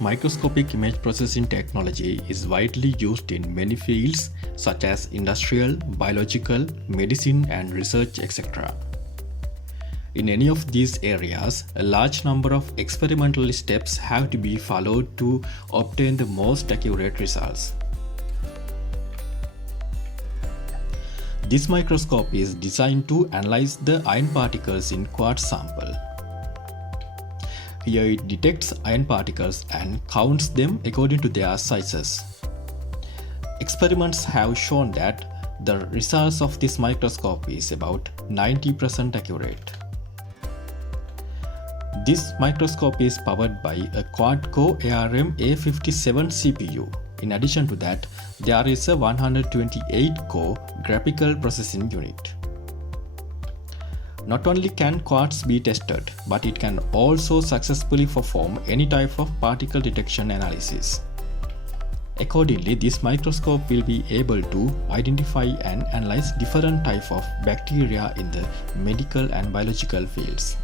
Microscopic image processing technology is widely used in many fields such as industrial, biological, medicine and research, etc. In any of these areas, a large number of experimental steps have to be followed to obtain the most accurate results. This microscope is designed to analyze the iron particles in quartz sample. Here it detects iron particles and counts them according to their sizes. Experiments have shown that the results of this microscope is about 90% accurate. This microscope is powered by a quad-core ARM A57 CPU. In addition to that, there is a 128-core graphical processing unit. Not only can quartz be tested, but it can also successfully perform any type of particle detection analysis. Accordingly, this microscope will be able to identify and analyze different types of bacteria in the medical and biological fields.